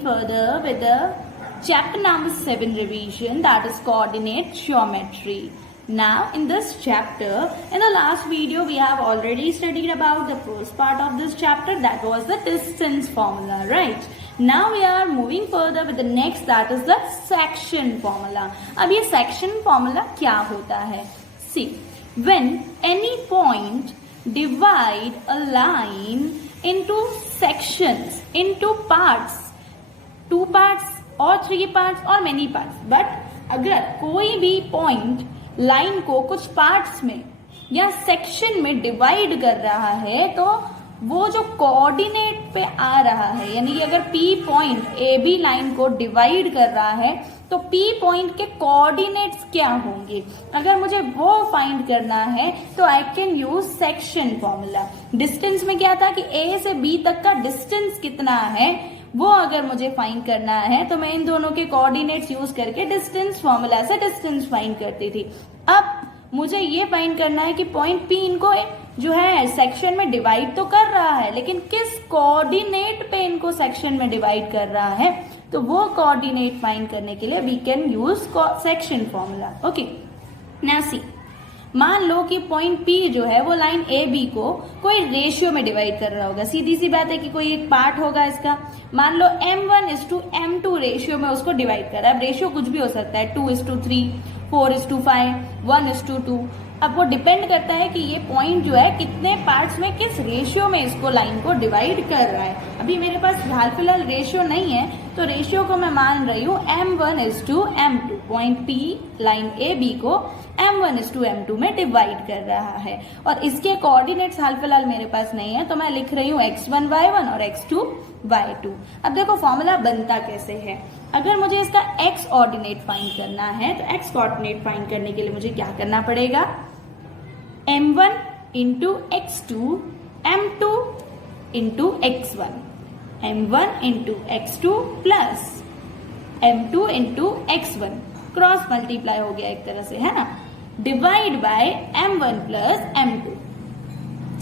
Further with the chapter number 7 revision, that is coordinate geometry. Now in this chapter, in the last video we have already studied about the first part of this chapter, that was the distance formula, right? Now we are moving further with the next, that is the section formula. अब ये section formula क्या होता है? See, when any point divide a line into sections, into parts, 2 parts और 3 parts और many parts, but अगर कोई भी पॉइंट लाइन को कुछ पार्ट्स में या सेक्शन में डिवाइड कर रहा है, तो वो जो कोऑर्डिनेट पे आ रहा है, यानी कि अगर P point A B line को डिवाइड कर रहा है तो P पॉइंट के कोऑर्डिनेट्स क्या होंगे, अगर मुझे वो फाइंड करना है तो I can use section formula. Distance में क्या था कि A से B तक का डिस्टेंस कितना है, वो अगर मुझे फाइंड करना है तो मैं इन दोनों के कोऑर्डिनेट्स यूज करके डिस्टेंस फॉर्मूला से डिस्टेंस फाइंड करती थी. अब मुझे ये फाइंड करना है कि पॉइंट P इनको जो है सेक्शन में डिवाइड तो कर रहा है, लेकिन किस कोऑर्डिनेट पे इनको सेक्शन में डिवाइड कर रहा है, तो वो कोऑर्डिनेट फाइंड करने के लिए we can use section formula. Okay, now see, मान लो कि पॉइंट P जो है वो लाइन ए बी को कोई रेशियो में डिवाइड कर रहा होगा. सीधी सी बात है कि कोई एक पार्ट होगा इसका, मान लो m1:m2 रेशियो में उसको डिवाइड कर रहा है. अब रेशियो कुछ भी हो सकता है, 2:3, 4:5, 1:2. अब वो डिपेंड करता है कि ये पॉइंट जो है कितने पार्ट्स में किस रेशियो में इसको लाइन को डिवाइड कर रहा है. अभी मेरे पास हाल फिलहाल रेशियो नहीं है, तो रेशियो को मैं मान रही हूँ m1:m2. Point P line A B को m1:m2 में डिवाइड कर रहा है, और इसके कोऑर्डिनेट्स हाल फिलहाल मेरे पास नहीं है, तो मैं लिख रही हूँ x1 y1 और x2 y2. अब देखो फॉर्मूला बनता कैसे है. अगर मुझे इसका x कोऑर्डिनेट फाइंड करना है, तो x कोऑर्डिनेट फाइंड करने के लिए मुझे क्या करना पड़ेगा, m1 into x2 m2 into x1, m1 into x2 plus m2 into x1, cross multiply हो गया एक तरह से, है ना, divide by m1 plus m2.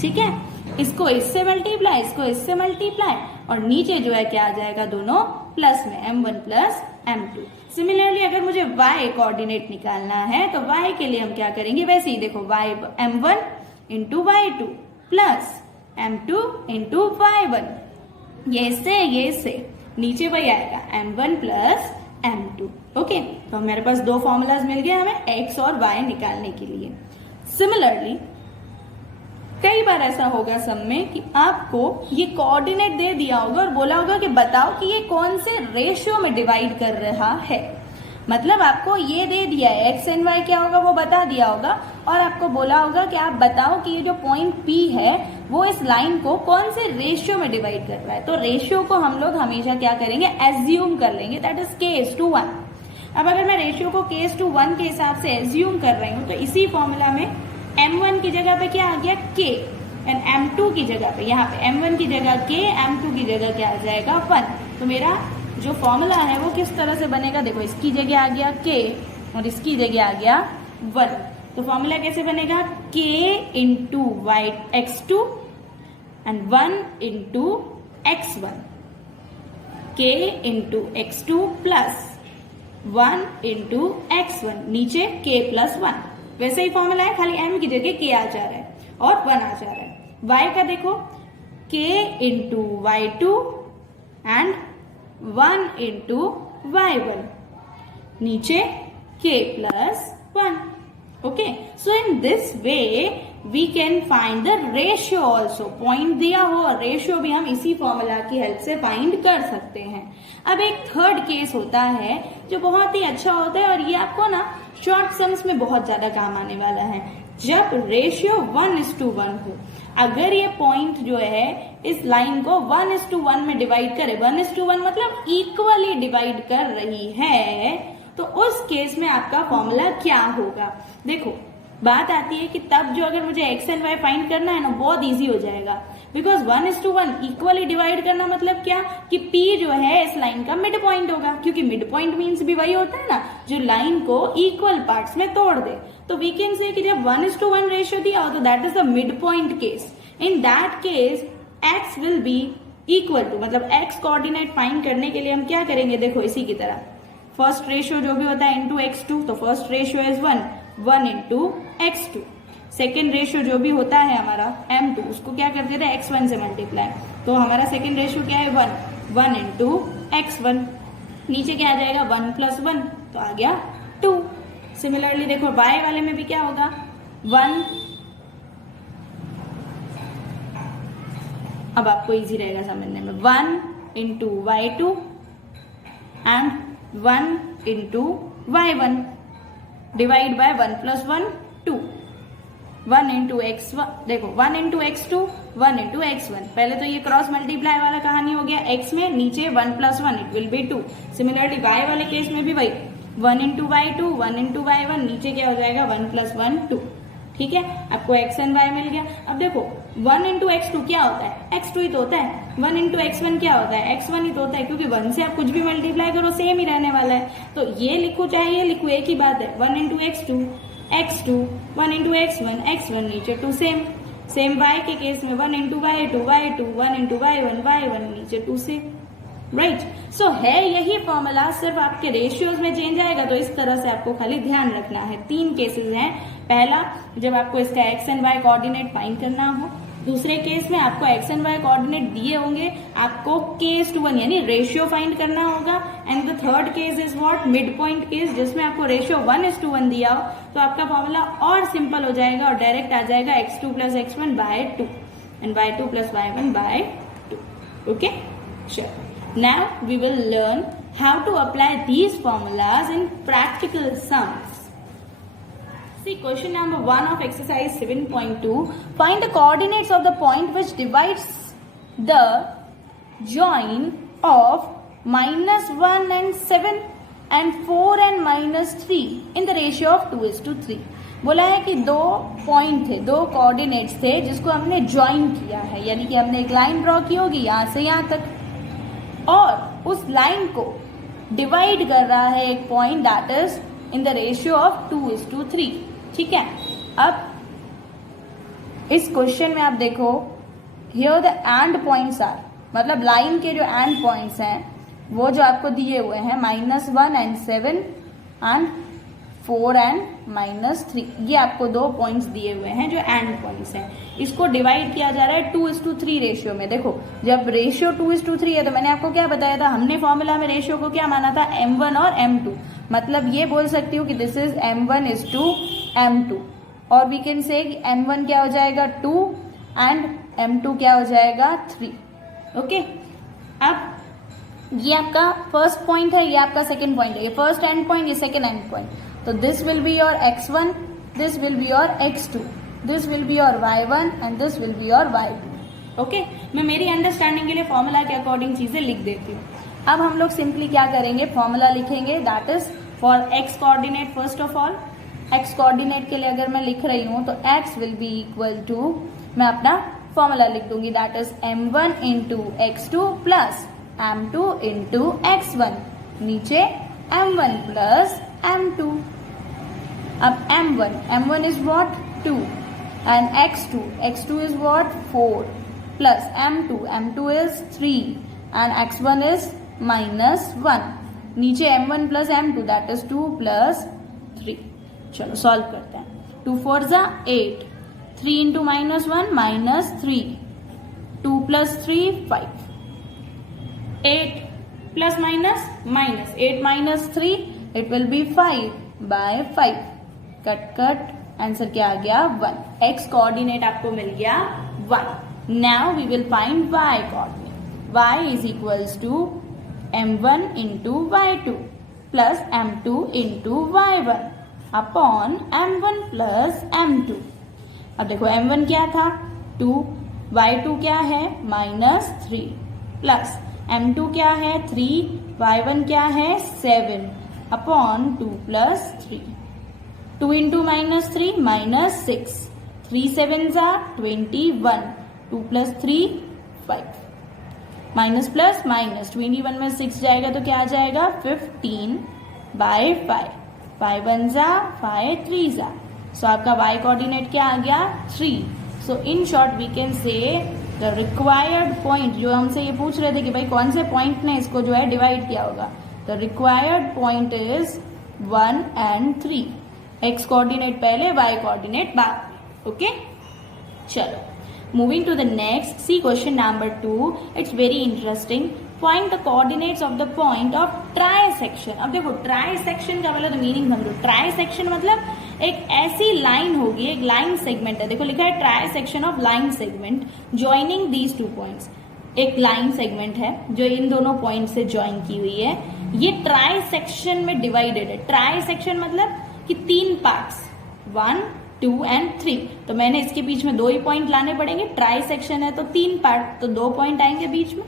ठीक है, इसको इससे मल्टीप्लाई, इसको इससे मल्टीप्लाई, और नीचे जो है क्या आ जाएगा, दोनों प्लस में m1 प्लस m2. सिमिलरली अगर मुझे y कोऑर्डिनेट निकालना है, तो y के लिए हम क्या करेंगे, वैसे ही देखो, y m1 into y2 plus m2 into y1, ये से नीचे वही आएगा m1 प्लस m2. ओके, तो हमारे पास दो फॉर्मूलाज मिल गए हमें x और y निकालने के लिए. सिमिलरली कई बार ऐसा होगा सब में कि आपको ये कोऑर्डिनेट दे दिया होगा और बोला होगा कि बताओ कि ये कौन से रेशियो में डिवाइड कर रहा है. मतलब आपको ये दे दिया है, x एंड y क्या होगा वो बता दिया होगा, और आपको बोला होगा कि आप बताओ कि ये जो पॉइंट P है वो इस लाइन को कौन से रेशियो में डिवाइड कर रहा है. तो रेशियो को हम लोग हमेशा क्या करेंगे, एज्यूम कर लेंगे, दैट इज k:1. अब अगर मैं रेशियो को k:1 के हिसाब से एज्यूम कर रही हूँ, तो इसी फॉर्मूला में m1 की जगह पे क्या आ गया, k, एंड m2 की जगह पे, यहाँ पे m1 की जगह k, m2 की जगह क्या आ जाएगा, 1. तो मेरा जो फॉर्मूला है वो किस तरह से बनेगा, देखो, इसकी जगह आ गया k और इसकी जगह आ गया 1. तो फॉर्मूला कैसे बनेगा, k into x2 and 1 into x1, k into x2 plus 1 into x1, नीचे k प्लस 1. वैसे ही फॉर्मूला है, खाली m की जगह k आ जा रहा है और 1 आ जा रहा है. y का देखो, k into y2 and 1 into y1, नीचे k plus 1. Okay, so in this way we can find the ratio also. Point दिया हो और रेशियो भी हम इसी फॉर्मूला की हेल्प से फाइंड कर सकते हैं. अब एक थर्ड केस होता है जो बहुत ही अच्छा होता है, और ये आपको ना शॉर्ट सम्स में बहुत ज्यादा काम आने वाला है. जब रेशियो 1:1 हो, अगर ये पॉइंट जो है इस लाइन को 1:1 में डिवाइड करे, 1:1 मतलब इक्वली डिवाइड कर रही है, तो उस केस में आपका फॉर्मूला क्या होगा. देखो, बात आती है कि तब जो अगर मुझे x एंड y फाइंड करना है ना, बहुत इजी हो जाएगा. बिकॉज 1:1 इक्वली डिवाइड करना मतलब क्या कि P जो है इस लाइन का मिड पॉइंट होगा, क्योंकि मिड पॉइंट मीन्स भी वही होता है ना जो लाइन को इक्वल पार्ट्स में तोड़ दे। तो वी कैन से कि जब 1:1 रेशियो दिया हो तो that is the mid point case. In that case x will be equal to, मतलब x कोऑर्डिनेट फाइंड करने के लिए हम क्या करेंगे, देखो इसी की तरह फर्स्ट रेशियो जो भी होता है इंटू x2, तो first ratio is 1 into x2। Second ratio जो भी होता है हमारा m2, उसको क्या कर देते हैं x1 से मल्टीप्लाई, तो हमारा सेकेंड रेशियो क्या है 1 इंटू x1। नीचे क्या आ जाएगा 1 + 1, तो आ गया 2। सिमिलरली देखो y वाले में भी क्या होगा 1, अब आपको इजी रहेगा समझने में, 1 into y2 and 1 into y1 divide by 1 + 1 2, 1 into x1, देखो 1 इंटू x2 1 इंटू x1। पहले तो ये क्रॉस मल्टीप्लाई वाला कहानी हो गया x में, नीचे 1 + 1 it will be 2। Similarly y वाले केस में भी वही 1 इंटू y2 1 इंटू y1, नीचे क्या हो जाएगा 1 + 1 2। ठीक है, आपको x एंड y मिल गया। अब देखो 1 इंटू x2 क्या होता है, x2 ही तो होता है। 1 इंटू x1 क्या होता है, x1 ही तो होता है, क्योंकि 1 से आप कुछ भी मल्टीप्लाई करो सेम ही रहने वाला है। तो ये लिखो चाहे ये लिखो, एक ही बात है। 1 into x2 x2, 1 into x1 x1, नीचे 2 सेम y के केस में 1 into y2 y2, 1 into y1 y1, नीचे 2 सेम, राइट। सो है यही फॉर्मूला, सिर्फ आपके रेशियोज में चेंज आएगा। तो इस तरह से आपको खाली ध्यान रखना है। 3 केसेस हैं, पहला जब आपको इसका x and y coordinate find करना हो, दूसरे केस में आपको x एंड y कोऑर्डिनेट दिए होंगे, आपको k:1 यानी रेशियो फाइंड करना होगा, and the third case is what, mid point case, जिसमें आपको रेशियो 1:1 दिया हो। तो आपका फॉर्मूला और सिंपल हो जाएगा और डायरेक्ट आ जाएगा x2 + x1 by 2 and y2 + y1 by 2। Okay, चलो now we will learn how to apply these formulas in practical sums. See question number 1 of exercise 7.2. Find the coordinates of the point which divides the join of -1 and 7 and 4 and -3 in the ratio of 2:3. बोला है कि 2 point थे, 2 coordinates थे जिसको हमने join किया है, यानी कि हमने एक लाइन ड्रॉ की होगी यहां से यहां तक, और उस लाइन को डिवाइड कर रहा है एक point that is in the ratio of 2:3। ठीक है, अब इस क्वेश्चन में आप देखो here the end points are, मतलब लाइन के जो एंड पॉइंट्स हैं वो जो आपको दिए हुए हैं -1 and 7 and 4 and -3, ये आपको 2 पॉइंट्स दिए हुए हैं जो एंड पॉइंट्स हैं। इसको डिवाइड किया जा रहा है 2:3 रेशियो में। देखो जब रेशियो 2:3 है तो मैंने आपको क्या बताया था, हमने फॉर्मूला में रेशियो को क्या माना था, m1 और m2। मतलब ये बोल सकती हूँ कि दिस इज m1:m2, और वी कैन से m1 क्या हो जाएगा 2 एंड m2 क्या हो जाएगा 3। ओके, अब ये आपका फर्स्ट पॉइंट है, ये आपका सेकेंड पॉइंट है, ये फर्स्ट एंड पॉइंट, ये सेकेंड एंड पॉइंट। तो this will be your x1, this will be your x2, this will be your y1 and this will be your y2। Okay, मैं मेरी understanding के लिए formula के according चीजें लिख देती हूँ। अब हम लोग सिंपली क्या करेंगे, फॉर्मूला लिखेंगे that is for x coordinate. First of all x coordinate के लिए अगर मैं लिख रही हूँ तो x will be equal to, मैं अपना फॉर्मूला लिख दूंगी that is m1 into x2 plus m2 into x1, नीचे m1 प्लस m2। अब m1 is what 2 and x2 is what 4 plus m2 is 3 and x1 is -1, नीचे m1 plus m2 that is 2 plus 3। चलो solve करते हैं। 2 4 जा 8, 3 into -1 -3, 2 plus 3 5, 8 plus minus 8 minus 3 it will be 5 by 5। Cut answer क्या आ गया 1। x coordinate आपको मिल गया 1। Now we will find y coordinate. y is equals to m1 into y2 plus m2 into y1 upon m1 plus m2। अब देखो m1 क्या था 2, y2 क्या है -3 प्लस m2 क्या है 3, y1 क्या है 7 upon 2 plus 3। 2 into -3 -6, 3 7s are 21 2 + 3 5, minus plus minus 21 में 6 जाएगा तो क्या आ जाएगा 15/5, 5 1 जा 5 3 जा। सो आपका y कोऑर्डिनेट क्या आ गया 3। So in short we can say the required point, जो हमसे ये पूछ रहे थे कि भाई कौन से पॉइंट ने इसको जो है डिवाइड किया होगा, the required point is 1 and 3, x coordinate पहले y कोऑर्डिनेट बाद में। ओके चलो moving to the next, see question number 2. It's very interesting. Find the coordinates of the point of trisection. अब देखो trisection का मतलब तो मीनिंग समझो। trisection मतलब एक ऐसी लाइन होगी, एक लाइन सेगमेंट है, देखो लिखा है trisection of line segment joining these two points. एक लाइन सेगमेंट है जो इन दोनों पॉइंट से ज्वाइन की हुई है, ये ट्राइसेक्शन में डिवाइडेड है। ट्राइसेक्शन मतलब कि 3 पार्ट्स 1 2 and 3, तो मैंने इसके बीच में 2 ही पॉइंट लाने पड़ेंगे। ट्राई सेक्शन है तो 3 पार्ट, तो 2 पॉइंट आएंगे बीच में।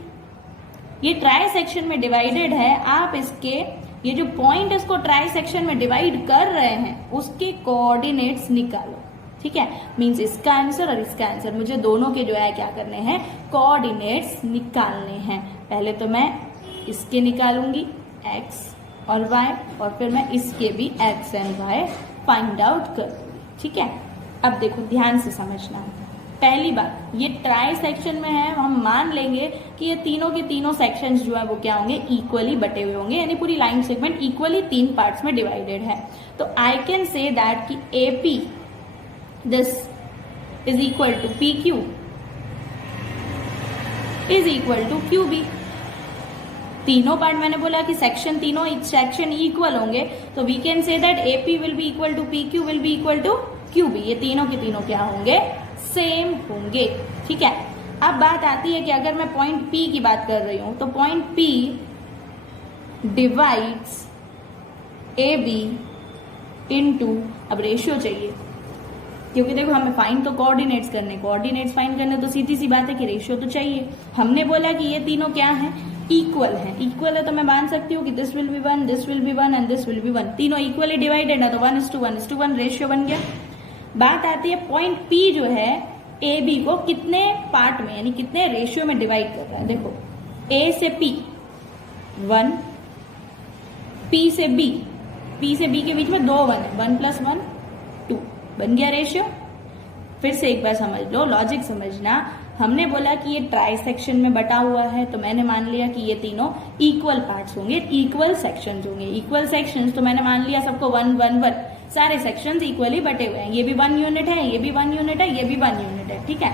ये ट्राई सेक्शन में डिवाइडेड है, आप इसके ये जो पॉइंट इसको ट्राई सेक्शन में डिवाइड कर रहे हैं उसके कोऑर्डिनेट्स निकालो। ठीक है, मींस इसका आंसर और इसका आंसर, मुझे दोनों के जो है क्या करने हैं कोऑर्डिनेट्स निकालने हैं। पहले तो मैं इसके निकालूंगी x और y, और फिर मैं इसके भी x and y find out करूंगी। ठीक है, अब देखो ध्यान से समझना है। पहली बात, ये ट्राई सेक्शन में है, हम मान लेंगे कि ये तीनों के तीनों सेक्शंस जो है वो क्या होंगे इक्वली बटे हुए होंगे, यानी पूरी लाइन सेगमेंट इक्वली 3 पार्ट्स में डिवाइडेड है। तो आई कैन से दैट कि AP this is equal to PQ is equal to QB। तीनों पार्ट मैंने बोला कि सेक्शन तीनों सेक्शन इक्वल होंगे, तो we can say that AP will be equal to PQ will be equal to QB। ये तीनों के तीनों क्या होंगे सेम होंगे। ठीक है, अब बात आती है कि अगर मैं पॉइंट P की बात कर रही हूं तो point P divides AB into, अब रेशियो चाहिए क्योंकि देखो हमें फाइंड तो कोऑर्डिनेट्स करने, कोऑर्डिनेट्स फाइंड करने तो सीधी सी बात है कि रेशियो तो चाहिए। हमने बोला कि ये तीनों क्या है इक्वल है, इक्वल है तो मैं मान सकती हूँ कि this will B 1, this will B 1 and this will B 1, तीनों इक्वली डिवाइडेड है तो 1:1:1 रेशियो बन गया। बात आती है पॉइंट P जो है AB को कितने पार्ट में यानी कितने रेशियो में डिवाइड कर रहा है। देखो A से P 1, P से B के बीच में 2 1 है, 1 + 1 2 बन गया रेशियो। फिर से एक बार समझ लो, लॉजिक समझना। हमने बोला कि ये ट्राई सेक्शन में बटा हुआ है, तो मैंने मान लिया कि ये तीनों इक्वल पार्ट्स होंगे, इक्वल सेक्शंस होंगे। इक्वल सेक्शंस तो मैंने मान लिया सबको 1 1 1, सारे सेक्शंस इक्वली बटे हुए हैं। ये भी 1 यूनिट है, ये भी 1 यूनिट है, ये भी 1 यूनिट है। ठीक है,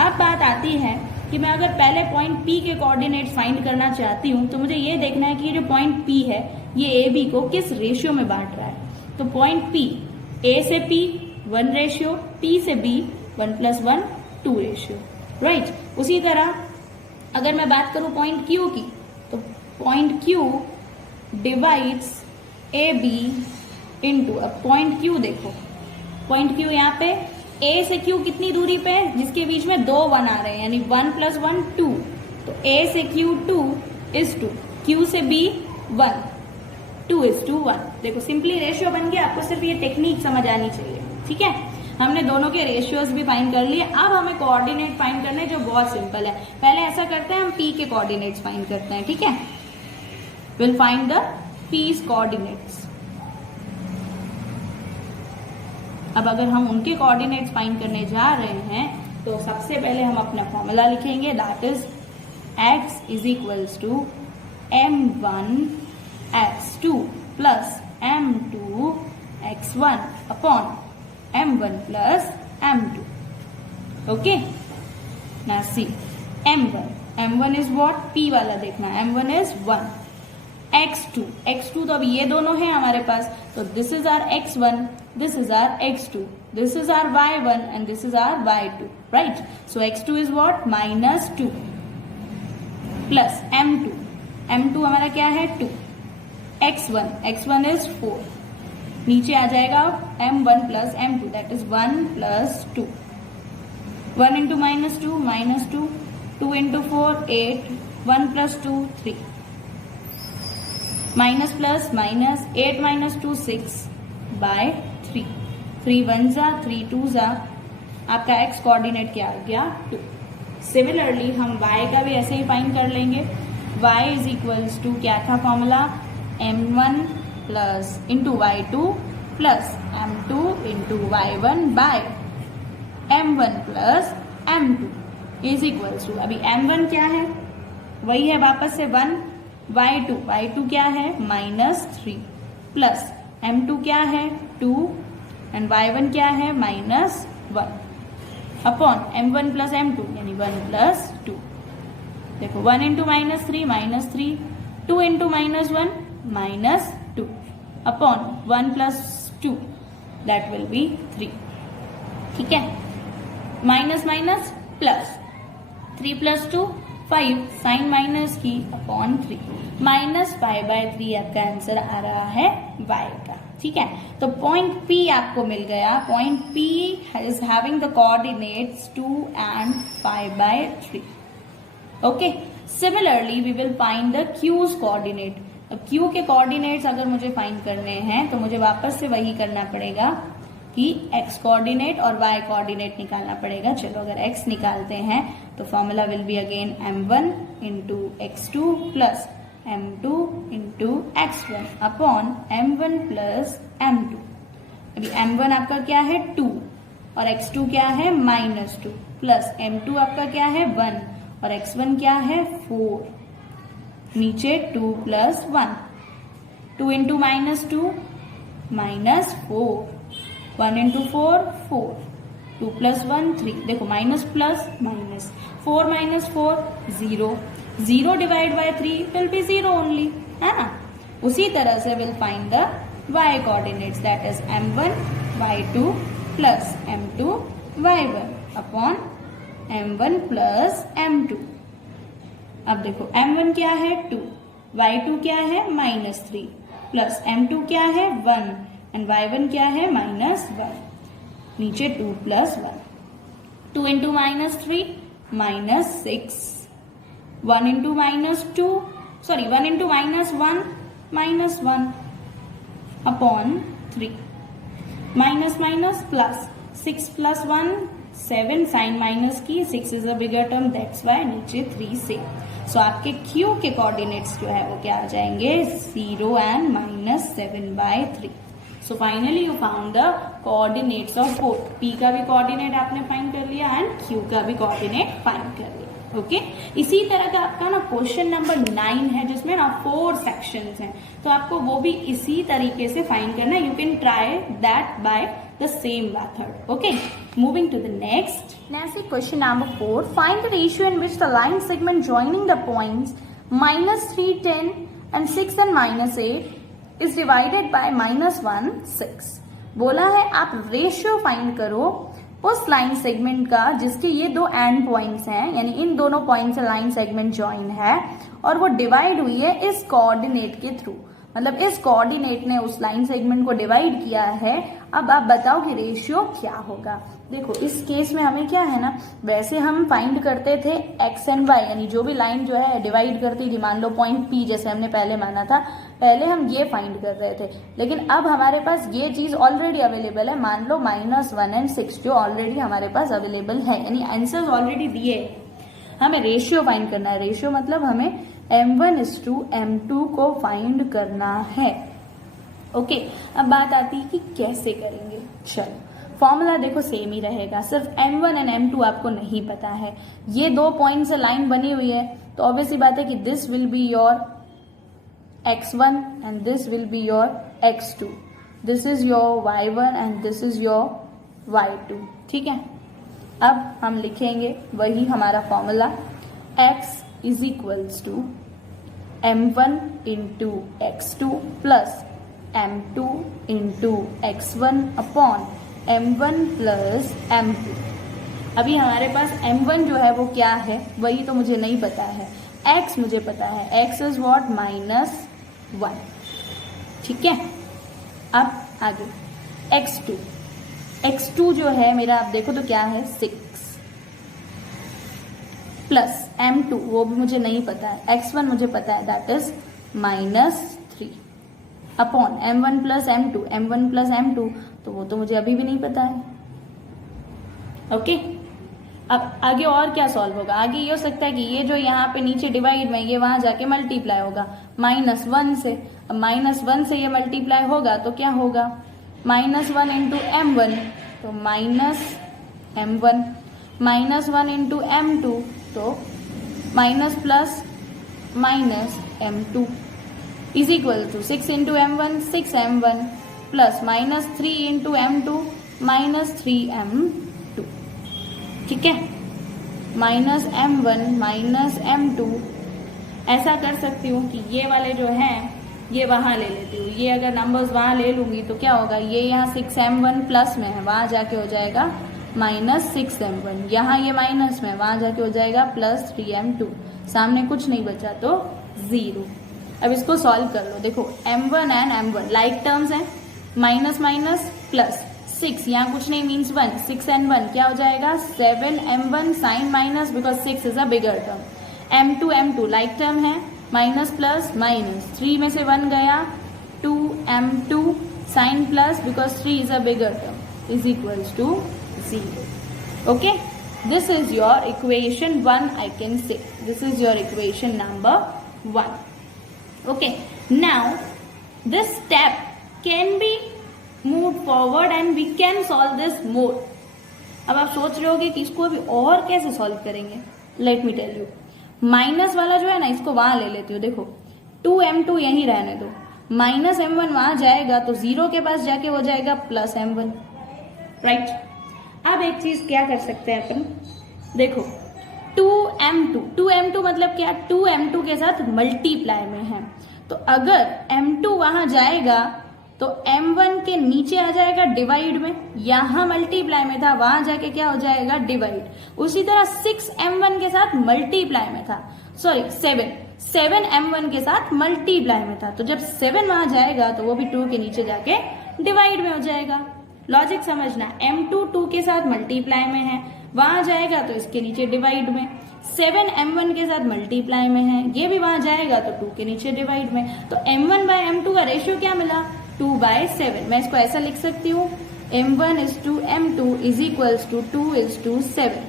अब बात आती है कि मैं अगर पहले पॉइंट P के कोऑर्डिनेट्स फाइंड करना चाहती हूँ तो मुझे ये देखना है कि ये जो पॉइंट P है ये AB को किस रेशियो में बांट रहा है। तो पॉइंट P A से P 1 रेशियो, P से B 1 + 1 2 रेशियो, राइट। उसी तरह अगर मैं बात करूं पॉइंट Q की, तो point Q divides AB into, अब पॉइंट Q देखो, पॉइंट Q यहाँ पे A से Q कितनी दूरी पे है, जिसके बीच में 2 1 आ रहे हैं, यानी 1 + 1 2, तो A से Q 2 is 2, Q से B 1 2:1। देखो सिंपली रेशियो बन गया, आपको सिर्फ ये टेक्निक समझ आनी चाहिए। ठीक है, हमने दोनों के रेशियोज भी फाइंड कर लिए। अब हमें कोऑर्डिनेट फाइंड करने जो बहुत सिंपल है। पहले ऐसा करते हैं, हम P के कोऑर्डिनेट्स फाइंड करते हैं। ठीक है, will find the P's coordinates. अब अगर हम उनके कोऑर्डिनेट्स फाइंड करने जा रहे हैं तो सबसे पहले हम अपना फॉर्मूला लिखेंगे, that is x is equals to m1 x2 plus m2 x1 upon m1 plus m2. Okay, now see m1 is what, p वाला देखना, m1 is 1, x2 तो अब ये दोनों हैं हमारे पास, तो this is our x1, this is our x2, this is our y1 and this is our y2, right? So x2 is what, -2 plus m2 हमारा क्या है 2, x1 is 4, नीचे आ जाएगा m1 plus m2, that is 1 plus 2, 1 into -2, 2 into 4 8, 1 plus 2 3, minus plus minus 8 minus 2 6 by 3 1 जा 3 2 जा, आपका x coordinate क्या आ गया 2। सिमिलरली हम y का भी ऐसे ही फाइंड कर लेंगे। y इज इक्वल्स टू क्या था formula, m1 plus into y2 plus m2 into y1 by m1 plus m2 is equals to, अभी m1 क्या है, वही है वापस से 1, y2 क्या है -3 प्लस m2 क्या है 2 एंड y1 क्या है -1 अपॉन m1 प्लस m2 यानी 1 प्लस 2। देखो 1 into -3 2 into -1 -2 upon 1 plus 2 that will be 3। ठीक है, minus minus plus 3 plus 2 5 sign minus की अपॉन 3 -5/3 आपका आंसर आ रहा है y का। ठीक है, तो पॉइंट P आपको मिल गया। Point P is having the coordinates 2 and 5/3। Okay, similarly we will find the Q's coordinate. अब Q के कोऑर्डिनेट्स अगर मुझे फाइंड करने हैं तो मुझे वापस से वही करना पड़ेगा कि x कोऑर्डिनेट और y कोऑर्डिनेट निकालना पड़ेगा। चलो अगर x निकालते हैं तो formula will be again m1 into x2 plus m2 into x1 upon m1 plus m2। अभी m1 आपका क्या है 2 और x2 क्या है -2 प्लस m2 आपका क्या है 1 और x1 क्या है 4, नीचे 2 प्लस 1, 2 इंटू -2 -4, 1 इंटू 4 4, 2 प्लस 1 3। देखो minus plus minus, 4 minus 4 0, 0 divide by 3 will be 0 only, है ना। उसी तरह से will find the y coordinates that is m1 y2 plus m2 y1 upon m1 plus m2। अब देखो m1 क्या है 2, y2 क्या है -3 प्लस m2 क्या है 1 एंड y1 क्या है -1, नीचे 2 plus 1, 2 into -3 -6, 1 into -2 sorry 1 into -1 -1 upon 3, minus minus plus 6 plus 1 7 sign minus की 6 is a bigger term that's why नीचे 3 से। सो आपके Q के कोऑर्डिनेट्स जो है वो क्या आ जाएंगे 0 and -7/3। So finally you found the coordinates of both. P का भी कोऑर्डिनेट आपने फाइंड कर लिया एंड Q का भी कोऑर्डिनेट फाइंड कर लिया। ओके, इसी तरह का आपका ना क्वेश्चन नंबर 9 है जिसमें ना 4 सेक्शंस हैं, तो आपको वो भी इसी तरीके से फाइंड करना है। You can try that by the same method. Okay, moving to the next. Next question number 4. Find the ratio in which the line segment joining the points -3 10 and 6 and -8 is divided by -1 6। बोला है आप ratio find करो उस line segment का जिसके ये दो and points हैं, यानी इन दोनों पॉइंट से लाइन सेगमेंट ज्वाइन है और वो डिवाइड हुई है इस कोऑर्डिनेट के थ्रू, मतलब इस कोऑर्डिनेट ने उस लाइन सेगमेंट को डिवाइड किया है। अब आप बताओ कि रेशियो क्या होगा। देखो इस केस में हमें क्या है ना, वैसे हम फाइंड करते थे एक्स एंड वाई, यानी जो भी लाइन जो है डिवाइड करती थी, मान लो पॉइंट पी जैसे हमने पहले माना था, पहले हम ये फाइंड कर रहे थे, लेकिन अब हमारे पास ये चीज ऑलरेडी अवेलेबल है। मान लो -1 and 6 जो ऑलरेडी हमारे पास अवेलेबल है, यानी आंसर्स ऑलरेडी दिए, हमें रेशियो फाइंड करना है। रेशियो मतलब हमें m1:m2 को फाइंड करना है। ओके, अब बात आती है कि कैसे करेंगे। चलो फॉर्मूला देखो सेम ही रहेगा, सिर्फ m1 and m2 आपको नहीं पता है। ये दो पॉइंट से लाइन बनी हुई है तो ऑब्वियसली बात है कि this will be your x1 and this will be your x2, this is your y1 and this is your y2। ठीक है, अब हम लिखेंगे वही हमारा formula, x is equals to m1 into x2 plus m2 into x1 upon m1 plus m2। अभी हमारे पास m1 जो है वो क्या है वही तो मुझे नहीं पता है, x मुझे पता है, x इज व्हाट -1। ठीक है, अब आगे x2 जो है मेरा, आप देखो तो क्या है 6 प्लस m2 वो भी मुझे नहीं पता है, x1 मुझे पता है that is -3 upon m1 plus m2 तो वो तो मुझे अभी भी नहीं पता है। ओके, अब आगे और क्या सॉल्व होगा, आगे ये हो सकता है कि ये जो यहाँ पे नीचे डिवाइड में ये वहां जाके मल्टीप्लाई होगा -1 से। अब -1 से ये मल्टीप्लाई होगा तो क्या होगा, -1 इंटू m1 तो -m1, -1 इंटू m2 तो minus plus -m2 is equal to 6 into m1 6m1 plus -3 into m2 -3m2। ठीक है, -m1 -m2 ऐसा कर सकती हूँ कि ये वाले जो हैं ये वहां ले लेती हूँ, ये अगर नंबर्स वहां ले लूंगी तो क्या होगा, ये यहाँ 6m1 प्लस में है, वहां जाके हो जाएगा -6m1, यहाँ ये माइनस में, वहां जाके हो जाएगा +3m2, सामने कुछ नहीं बचा तो 0। अब इसको सॉल्व कर लो, देखो m1 and m1 like terms हैं, माइनस माइनस प्लस 6, यहाँ कुछ नहीं मीन्स 1, 6 एंड 1 क्या हो जाएगा 7m1 sign minus because 6 is a bigger term, m2 like term है, माइनस प्लस माइनस 3 में से 1 गया 2m2 sign plus because 3 is a bigger term is equals to 0. Okay, this is your equation 1. I can say this is your equation number 1. Okay, now this step can be moved forward and we can solve this more. अब आप सोच रहे होगे कि इसको अभी और कैसे सॉल्व करेंगे, let me tell you. Minus वाला जो है ना इसको वहां ले लेती हूँ, देखो 2m2 यहीं रहने दो, -m1 वहां जाएगा तो 0 के पास जाके हो जाएगा +m1, राइट। अब एक चीज क्या कर सकते हैं अपन, देखो 2m2 मतलब क्या, 2m2 के साथ मल्टीप्लाई में है, तो अगर m2 वहां जाएगा तो m1 के नीचे आ जाएगा डिवाइड में, यहां मल्टीप्लाई में था वहां जाके क्या हो जाएगा डिवाइड। उसी तरह 6m1 के साथ मल्टीप्लाई में था, सॉरी 7m1 के साथ मल्टीप्लाई में था, तो जब 7 वहां जाएगा तो वो भी 2 के नीचे जाके डिवाइड में हो जाएगा। लॉजिक समझना, m2 2 के साथ मल्टीप्लाई में है, वहां जाएगा तो इसके नीचे डिवाइड में, 7m1 के साथ मल्टीप्लाई में है, ये भी वहां जाएगा तो 2 के नीचे डिवाइड में, तो m1 बाय m2 का रेशियो क्या मिला 2/7। मैं इसको ऐसा लिख सकती हूँ m1 is to m2 is equals to 2 is to 7,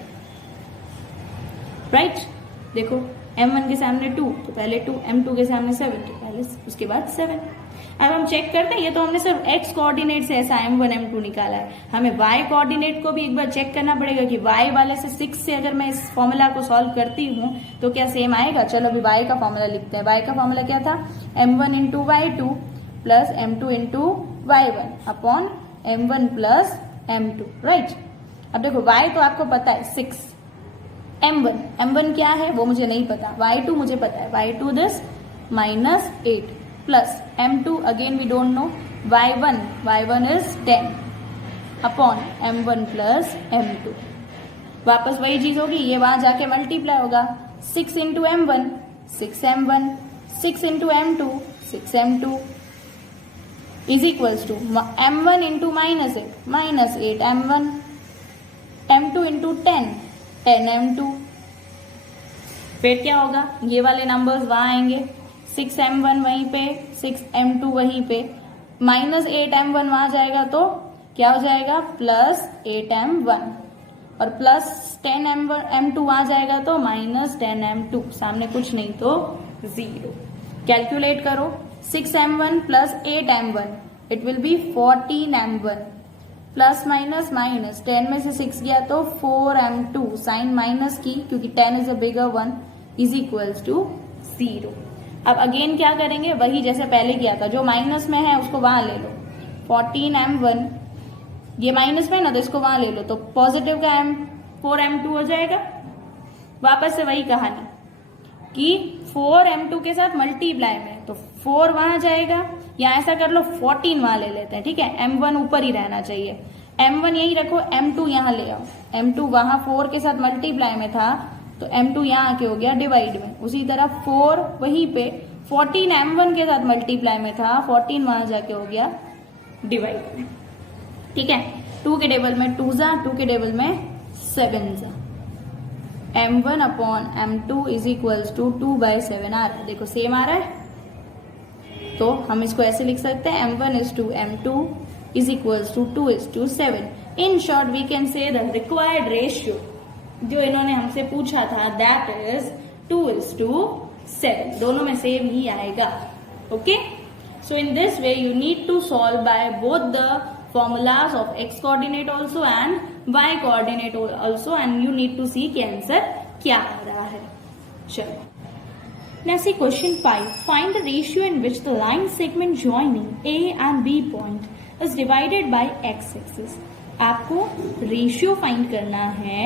right. देखो m1 के सामने 2 तो पहले 2, m2 के सामने 7 तो पहले उसके बाद 7। अब हम चेक करते हैं, ये तो हमने सिर्फ x कोऑर्डिनेट से ऐसा m1 m2 निकाला है, हमें y कोऑर्डिनेट को भी एक बार चेक करना पड़ेगा कि y वाले से 6 से अगर मैं इस फॉर्मूला को सॉल्व करती हूँ तो क्या सेम आएगा। चलो अभी y का फॉर्मूला लिखते हैं। y का फॉर्मूला क्या था, m1 into y2 plus m2 into y1 upon m1 plus m2, right. अब देखो y तो आपको पता है 6, m1 क्या है वो मुझे नहीं पता, y2 मुझे पता है, y2 this -8 plus m2 again we don't know, y1 is 10 upon m1 plus m2। वापस वही चीज होगी, ये वहां जाके मल्टीप्लाई होगा, 6 into m1 6m1, 6 into m2 6m2 is equals to m1 into -8 m1, m2 into 10 10m2। फिर क्या होगा, ये वाले नंबर्स वहां आएंगे, 6m1 वहीं पे, 6m2 वहीं पे, -8m1 वहां जाएगा तो क्या हो जाएगा +8m1 और प्लस 10m2 वहां जाएगा तो -10m2, सामने कुछ नहीं तो 0। कैलकुलेट करो, 6m1 plus 8m1 it will be 14m1 plus minus minus 10 में से 6 गया तो 4m2 साइन माइनस की क्योंकि 10 is a bigger one is equals to 0। अब अगेन क्या करेंगे, वही जैसे पहले किया था, जो माइनस में है उसको वहां ले लो, 14m1 ये माइनस में ना तो इसको वहां ले लो तो पॉजिटिव का 4m2 हो जाएगा। वापस से वही कहानी कि 4m2 के साथ मल्टीप्लाई में तो 4 वहां जाएगा, या ऐसा कर लो 14 वहां ले लेते हैं, ठीक है, m1 ऊपर ही रहना चाहिए, m1 यही रखो, m2 यहां ले आओ, m2 वहां 4 के साथ मल्टीप्लाई में था तो m2 यहां आके हो गया डिवाइड में, उसी तरह 4 वहीं पे 14 m1 के साथ मल्टीप्लाई में था, 14 वहां जाके हो गया डिवाइड में, ठीक है। 2 के टेबल में 2 जा, 2 के टेबल में 7 जा, m1 upon m2 is equals to 2/7 आ रहा है, देखो सेम आ रहा है, तो हम इसको ऐसे लिख सकते हैं m1 is to m2 is equals to 2 is to 7। In short we can say the required ratio जो इन्होंने हमसे पूछा था, दैट इज 2:7, दोनों में सेम ही आएगा. Okay, so in this way you need to solve by both the formulas of x coordinate also and y coordinate also, and you need to see कि आंसर क्या आ रहा है. चलो, now see question 5. Find the ratio in which the line segment joining A and B point is divided by x axis. आपको ratio find करना है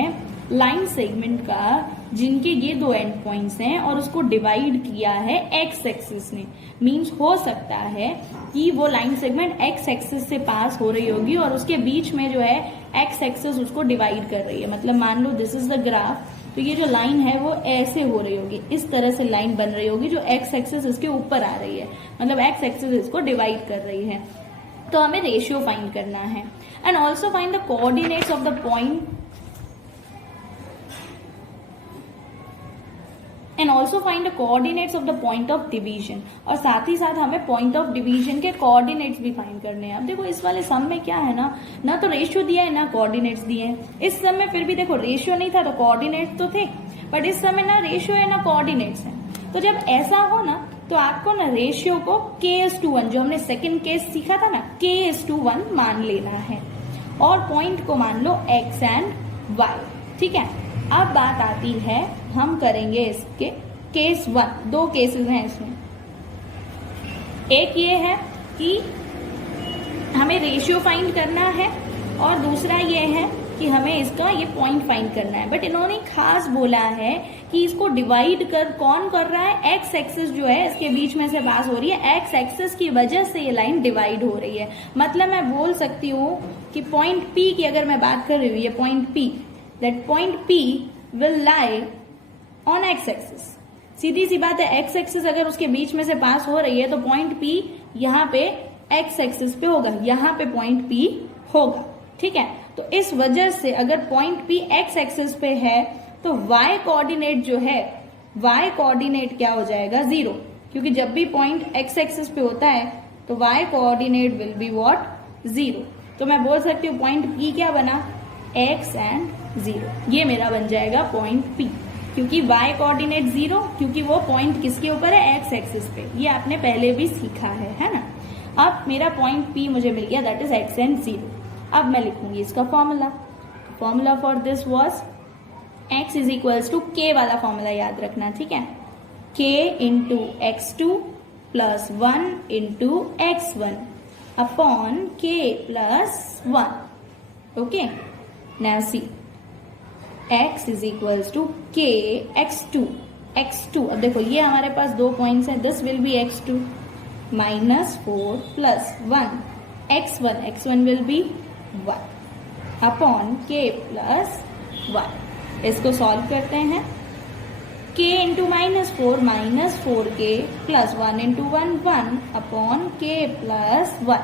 line segment का जिनके ये दो एंड पॉइंट्स हैं और उसको डिवाइड किया है एक्स एक्सिस ने. मींस हो सकता है कि वो लाइन सेगमेंट एक्स एक्सिस से पास हो रही होगी और उसके बीच में जो है एक्स एक्सिस उसको डिवाइड कर रही है. मतलब मान लो दिस इज द ग्राफ, तो ये जो लाइन है वो ऐसे हो रही होगी, इस तरह से लाइन बन रही होगी जो एक्स एक्सिस इसके ऊपर आ रही है. मतलब एक्स एक्सिस इसको डिवाइड कर रही है. तो हमें रेशियो फाइंड करना है. And also find the coordinates of the point and also find the coordinates of the point of division. और साथ ही साथ हमें पॉइंट ऑफ डिवीजन के कोऑर्डिनेट्स भी फाइंड करने हैं. अब देखो इस वाले सम में क्या है ना तो रेशियो दिया है ना कोऑर्डिनेट्स दिए हैं. इस सम में फिर भी देखो रेशियो नहीं था तो कोऑर्डिनेट्स तो थे, बट इस समय ना रेशियो है ना कोऑर्डिनेट्स है. तो जब ऐसा हो ना तो आपको ना रेशियो को k:1, जो हमने सेकंड केस सीखा था ना, k:1 मान लेना है और पॉइंट को मान लो x एंड y. ठीक है, अब बात आती है, हम करेंगे इसके केस 1. दो केसेस हैं इसमें. एक ये है कि हमें रेशियो फाइंड करना है और दूसरा ये है कि हमें इसका ये पॉइंट फाइंड करना है. बट इन्होंने खास बोला है कि इसको डिवाइड कौन कर रहा है, एक्स एक्सिस जो है इसके बीच में से पास हो रही है. एक्स एक्सिस की वजह से ये लाइन डिवाइड हो रही है. मतलब मैं बोल सकती हूँ कि पॉइंट P की अगर मैं बात कर रही हूँ, ये point P, that point P will lie on X axis. सीधी सी बात है, एक्स एक्सिस अगर उसके बीच में से पास हो रही है तो पॉइंट P यहाँ पे एक्स एक्सिस पे होगा, यहाँ पे पॉइंट P होगा. ठीक है, तो इस वजह से अगर पॉइंट P एक्स एक्सिस पे है तो y कोऑर्डिनेट जो है, y कोऑर्डिनेट क्या हो जाएगा, 0. क्योंकि जब भी पॉइंट एक्स एक्सिस पे होता है तो y coordinate will be what, 0. तो मैं बोल सकती हूँ पॉइंट P क्या बना, x एंड 0. ये मेरा बन जाएगा पॉइंट P, क्योंकि y कोऑर्डिनेट 0, क्योंकि वो पॉइंट किसके ऊपर है, एक्स एक्सिस पे. ये आपने पहले भी सीखा है ना. अब मेरा पॉइंट P मुझे मिल गया, दैट इज x एंड 0. अब मैं लिखूंगी इसका formula. Formula for this was x is equals to k वाला फॉर्मूला याद रखना. ठीक है, k into x2 plus 1 into x1 upon k plus 1. Okay, now see x is equals to k x2. अब देखो ये हमारे पास दो पॉइंट्स हैं, this will B x2 minus 4 plus 1 x1 will B 1 upon k plus 1. इसको solve करते हैं. k into -4 -4k plus 1 into 1 upon k plus 1.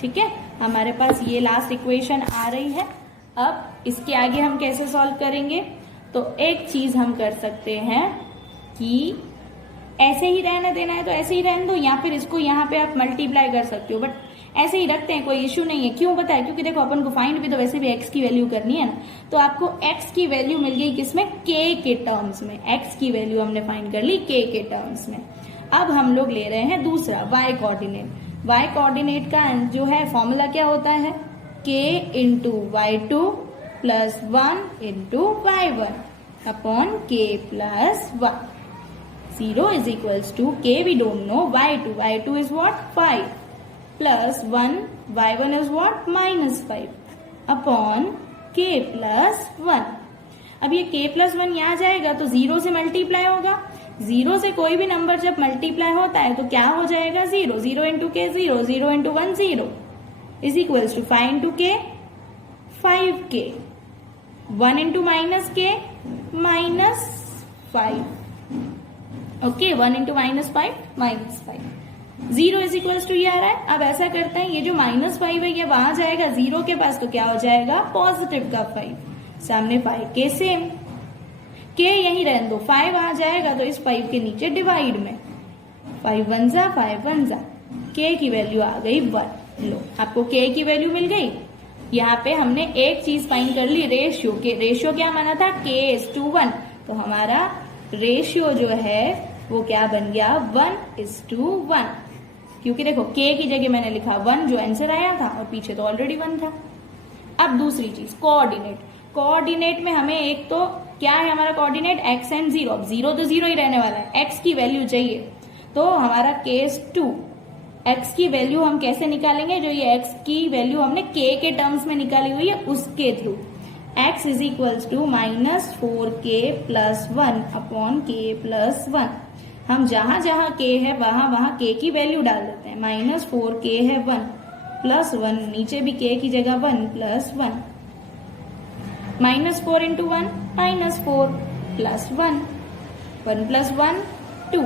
ठीक है, हमारे पास ये लास्ट इक्वेशन आ रही है. अब इसके आगे हम कैसे सॉल्व करेंगे, तो एक चीज हम कर सकते हैं कि ऐसे ही रहने देना है तो ऐसे ही रहने दो, या फिर इसको यहाँ पे आप मल्टीप्लाई कर सकते हो, बट ऐसे ही रखते हैं, कोई इश्यू नहीं है. क्यों पता है, क्योंकि देखो अपन को फाइंड भी तो वैसे भी x की वैल्यू करनी है ना. तो आपको x की वैल्यू मिल गई किसमें, k के टर्म्स में. x की वैल्यू हमने फाइंड कर ली k के टर्म्स में. अब हम लोग ले रहे हैं दूसरा y कोऑर्डिनेट. y कोऑर्डिनेट का जो है फॉर्मूला क्या होता है, k into y2 plus 1 into y1 upon k plus 1. 0 is equals to k, we don't know, y2 is what, 5 plus 1, y1 is what, minus 5 upon k plus 1. अब ये k plus 1 यहाँ जाएगा तो 0 से मल्टीप्लाई होगा. 0 से कोई भी नंबर जब मल्टीप्लाई होता है तो क्या हो जाएगा, 0. 0 into k 0, 0 into 1 0 is equals to 5 into k 5k, 1 into minus k minus 5. Okay, 1 into -5 -5. 0 is equals to ये आ रहा है. अब ऐसा करते हैं, ये जो -5 है ये वहां जाएगा 0 के पास, तो क्या हो जाएगा, पॉजिटिव का 5. सामने 5k सेम, k यहीं रहने दो, 5 आ जाएगा तो इस 5 के नीचे डिवाइड में 5 1 जा k की वैल्यू आ गई 1. लो, आपको k की वैल्यू मिल गई. यहाँ पे हमने एक चीज फाइंड कर ली, रेशियो के। रेशियो क्या माना था, k:1, तो हमारा रेशियो जो है वो क्या बन गया, 1:1, क्योंकि देखो k की जगह मैंने लिखा 1 जो आंसर आया था और पीछे तो ऑलरेडी 1 था। अब दूसरी चीज कोऑर्डिनेट। कोऑर्डिनेट में हमें एक तो क्या है हमारा कोऑर्डिनेट, x एंड 0। अब 0 तो 0 ही रहने वाला है, x की वैल्यू चाहिए, तो हमारा केस 2, x की वैल्यू हम कैसे निकालेंगे, जो ये x की वैल्यू हमने k के टर्म्स में निकाली हुई है उसके through. x is equals to -4k + 1 upon k + 1। हम जहां जहां k है वहां वहां k की वैल्यू डाल देते हैं। -4k है 1 + 1, नीचे भी k की जगह 1 + 1, -4 × 1 -4 + 1, 1 + 1 2,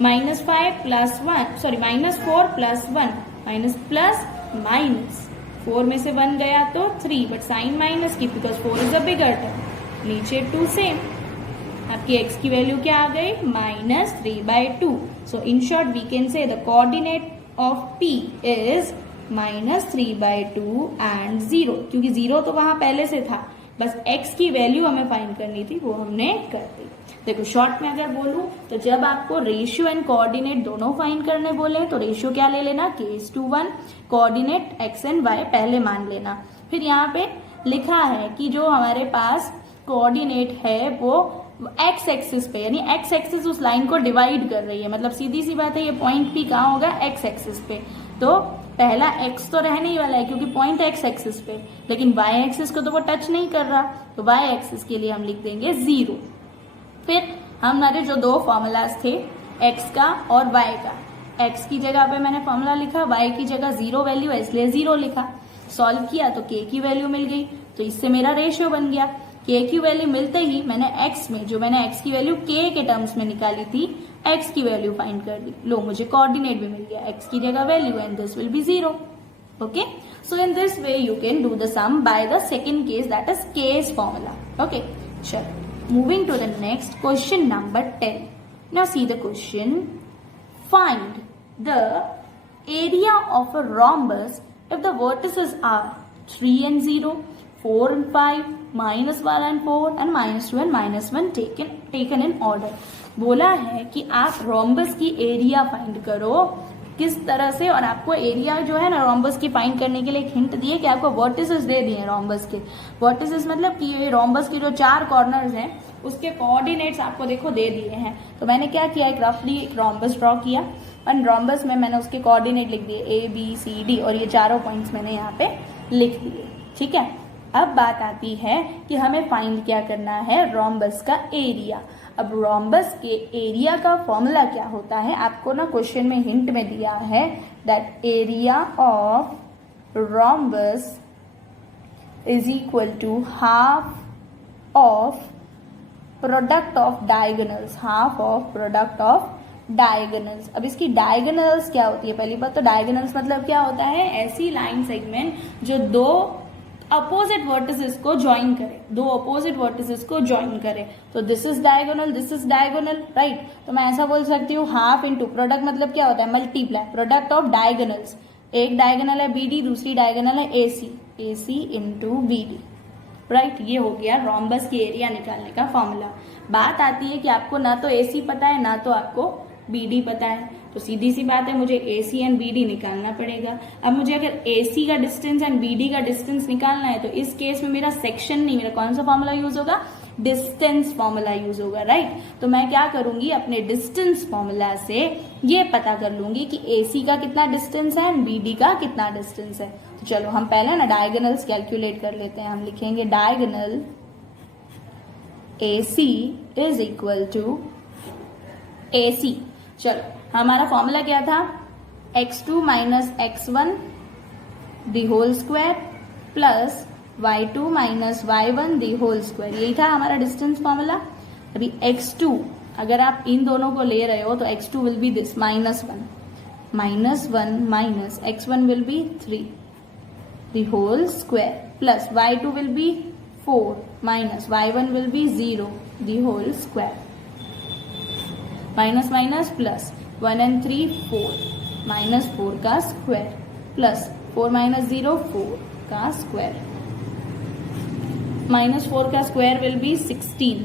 -5 + 1 सॉरी -4 + 1 प्लस 4 में से 1 गया तो 3, बट साइन माइनस की because 4 is a bigger term, नीचे 2 सेम। आपकी x की वैल्यू क्या आ गई, -3/2। So in short we can say the coordinate of p is -3/2 and 0, क्योंकि 0 तो वहां पहले से था, बस x की वैल्यू हमें फाइंड करनी थी, वो हमने कर दी। देखो शॉर्ट में अगर बोलूं तो जब आपको रेशियो एंड कोऑर्डिनेट दोनों फाइंड करने बोले तो रेशियो क्या ले लेना, k:1, coordinate x and y पहले मान लेना। फिर यहाँ पे लिखा है कि जो हमारे पास कोऑर्डिनेट है वो x एक्सिस पे, यानी x एक्सिस उस लाइन को डिवाइड कर रही है, मतलब सीधी सी बात है ये पॉइंट भी कहाँ होगा, x एक्सिस पे। तो पहला x तो रहने ही वाला है क्योंकि पॉइंट x एक्सिस पे, लेकिन y एक्सिस को तो वो टच नहीं कर रहा, तो y एक्सिस के लिए हम लिख देंगे 0। फिर हमारे जो दो फॉर्मूलाज थे x का और y का, x की जगह पे मैंने फॉर्मूला लिखा, y की जगह 0 वैल्यू है इसलिए 0 लिखा। सॉल्व किया तो k की वैल्यू मिल गई, तो इससे मेरा रेशियो बन गया। k की वैल्यू मिलते ही मैंने x में, जो मैंने x की वैल्यू k के टर्म्स में निकाली थी, x की वैल्यू फाइंड कर दी। लो मुझे कोऑर्डिनेट भी मिल गया, x की जगह value and this will be 0। Okay, so in this way you can do the sum by the second case, that is case formula. Okay, चलो moving to the next question number 10. Now see the question. Find the area of a rhombus if the vertices are 3 and 0, 4 and 5, -1 and 4 and -2 and -1 taken in order. बोला है कि आप rhombus की area find करो किस तरह से, और आपको एरिया जो है ना रोम्बस की फाइंड करने के लिए एक हिंट दिए कि आपको वर्टिसेस दे दिए रोम्बस के। वर्टिसेस मतलब कि ये रोम्बस की जो 4 कॉर्नर्स हैं उसके कोऑर्डिनेट्स आपको देखो दे दिए हैं। तो मैंने क्या किया, एक रफली एक रोम्बस ड्रॉ किया और रोम्बस में मैंने उसके कोऑर्डिनेट लिख दिए ABCD, और ये चारों पॉइंट्स मैंने यहाँ पे लिख दिए। ठीक है, अब बात आती है कि हमें फाइंड क्या करना है, रोम्बस का एरिया। अब रोम्बस के एरिया का फॉर्मूला क्या होता है, आपको ना क्वेश्चन में हिंट में दिया है that area of rhombus is equal to half of product of diagonals, half of product of diagonals. अब इसकी डायगोनल्स क्या होती है, पहली बात तो डायगोनल्स मतलब क्या होता है, ऐसी लाइन सेगमेंट जो दो अपोजिट वर्टिसेस को ज्वाइन करे, दो अपोजिट वर्टिसेस को ज्वाइन करे। तो this is diagonal, this is diagonal, right. तो मैं ऐसा बोल सकती हूँ हाफ इंटू प्रोडक्ट मतलब क्या होता है, मल्टीप्लाई प्रोडक्ट ऑफ डायगोनल्स। एक डायगोनल है BD, दूसरी डायगोनल है AC, AC into BD, right. ये हो गया रोम्बस की एरिया निकालने का फॉर्मूला। बात आती है कि आपको ना तो AC पता है ना तो आपको BD पता है, तो सीधी सी बात है मुझे AC एंड BD निकालना पड़ेगा। अब मुझे अगर AC का डिस्टेंस एंड BD का डिस्टेंस निकालना है तो इस केस में मेरा सेक्शन नहीं, मेरा कौन सा फॉर्मूला यूज होगा, डिस्टेंस फॉर्मूला यूज होगा, राइट। तो मैं क्या करूंगी, अपने डिस्टेंस फॉर्मूला से ये पता कर लूंगी कि AC का कितना डिस्टेंस है एंड BD का कितना डिस्टेंस है। तो चलो हम पहले ना डायगोनल्स कैलकुलेट कर लेते हैं। हम लिखेंगे diagonal AC is equal to AC। चलो हमारा फॉर्मूला क्या था, x2 minus x1 the whole square plus y2 minus y1 the whole square, यही था हमारा डिस्टेंस फॉर्मूला। अभी x2 अगर आप इन दोनों को ले रहे हो तो x2 will be this -1 minus x1 will be 3 the whole square plus y2 will be 4 minus y1 will be 0 the whole square, minus minus plus 1 and 3 4 minus 4 का स्क्वायर प्लस 4 माइनस 0 4 का स्क्वायर, -4 का square will be 16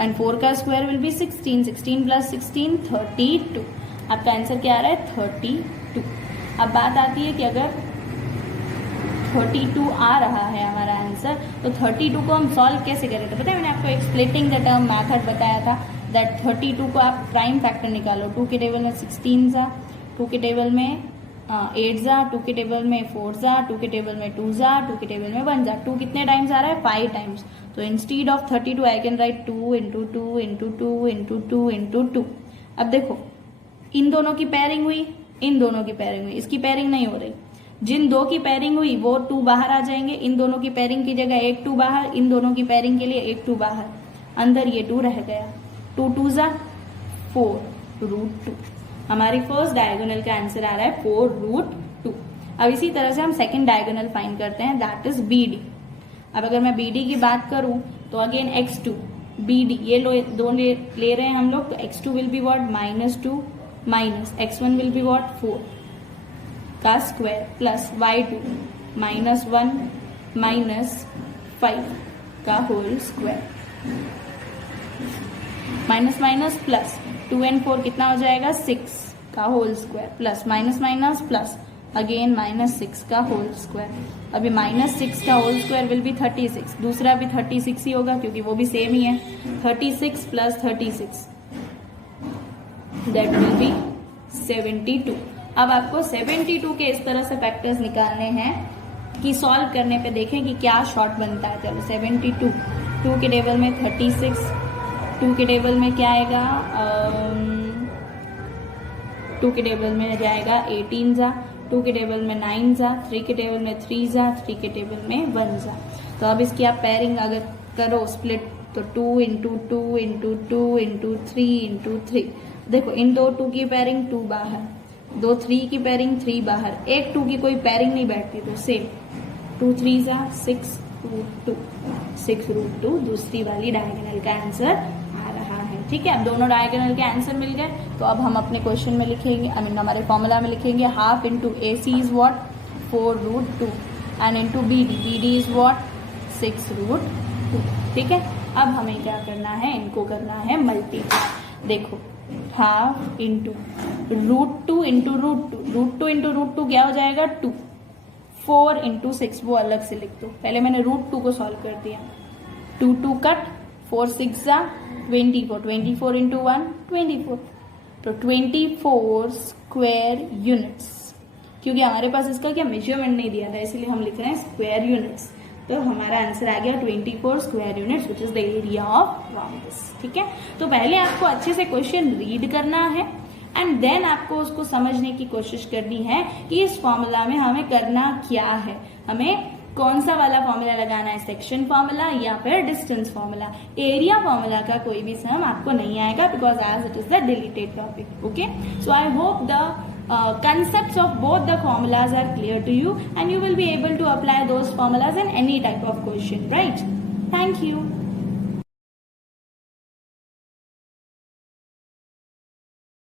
and 4 का square will be 16, 16 plus 16 32। आपका answer क्या आ रहा है? 32। अब बात आती है कि अगर 32 आ रहा है हमारा आंसर, तो 32 को हम सॉल्व कैसे करें? तो पता है मैंने आपको एक स्प्लिटिंग द टर्म मेथड बताया था, दैट 32 को आप प्राइम फैक्टर निकालो। 2 के टेबल में 16 जा, 2 के टेबल में 8 जा, 2 के टेबल में 4 जा, 2 के टेबल में 2 जा, 2 के टेबल में 1 जा। 2 कितने टाइम्स आ रहा है? 5 टाइम्स। तो instead of 32 I can write 2 into 2 into 2 into 2 into 2। अब देखो, इन दोनों की पेयरिंग हुई, इन दोनों की पेयरिंग हुई, इसकी पेयरिंग नहीं हो रही। जिन दो की पेयरिंग हुई वो 2 बाहर आ जाएंगे, इन दोनों की पेयरिंग की जगह एक 2 बाहर, इन दोनों की पेयरिंग के लिए एक 2 बाहर, अंदर ये 2 रह गया। 2 2 जा 4√2। हमारी फर्स्ट डायगोनल का आंसर आ रहा है 4√2। अब इसी तरह से हम सेकंड डायगोनल फाइंड करते हैं, दैट इज BD। अब अगर मैं BD की बात करूं तो अगेन x2 BD ये दो ले रहे हैं हम लोग, तो x2 will be what? -2 minus x1 will be what? 4 का स्क्वायर प्लस y2 -1 माइनस 5 का whole square, minus minus plus 2 and 4 कितना हो जाएगा? 6 का whole square plus minus minus plus again -6 का होल स्क्वायर। अभी -6 का होल स्क्वायर विल बी 36, दूसरा भी 36 ही होगा क्योंकि वो भी सेम ही है। 36 प्लस 36 दैट विल बी 72। अब आपको 72 के इस तरह से फैक्टर्स निकालने हैं कि सॉल्व करने पे देखें कि क्या शॉर्ट बनता है। चलो 72, 2 के टेबल में 36, 2 के टेबल में क्या आएगा? 2 के टेबल में जाएगा 18 जा, 2 के टेबल में 9 जा, 3 के टेबल में 3 जा, 3 के टेबल में 1 जा। तो अब इसकी आप पेयरिंग अगर करो स्प्लिट, तो 2 इंटू 2 इंटू 2 इंटू 3 इंटू 3। देखो इन दो 2 की पेयरिंग 2 बाहर, दो 3 की पेयरिंग 3 बाहर, एक 2 की कोई पेयरिंग नहीं बैठती, तो सेम 2 3 जा 6√2, 6√2 दूसरी वाली डायगोनल का आंसर आ रहा है। ठीक है, अब दोनों डायगोनल के आंसर मिल गए, तो अब हम अपने क्वेश्चन में लिखेंगे, आई मीन हमारे फॉर्मूला में लिखेंगे half into AC is what? 4√2 and into BD is what? 6√2। ठीक है, अब हमें क्या करना है? इनको करना है मल्टीप्लाई। देखो हाफ इंटू √2 इंटू √2 इंटू √2 क्या हो जाएगा? 2। 4 इंटू 6 वो अलग से लिख दो, पहले मैंने √2 को सॉल्व कर दिया। 2 2 कट, 4 6 जा 24, 24 इंटू 1 24, तो 24 स्क्वायर यूनिट्स। क्योंकि हमारे पास इसका क्या मेजरमेंट नहीं दिया था, इसलिए हम लिख रहे हैं स्क्वायर यूनिट्स। तो हमारा आंसर आ गया 24 square units which is the area of rhombus. ठीक है, तो पहले आपको अच्छे से क्वेश्चन रीड करना है एंड देन आपको उसको समझने की कोशिश करनी है कि इस फॉर्मूला में हमें करना क्या है, हमें कौन सा वाला फॉर्मूला लगाना है, सेक्शन फॉर्मूला या फिर डिस्टेंस फॉर्मूला। एरिया फॉर्मूला का कोई भी सम आपको नहीं आएगा because as it is the deleted topic. Okay, so I hope the concepts of both the formulas are clear to you and you will be able to apply those formulas in any type of question, right? Thank you.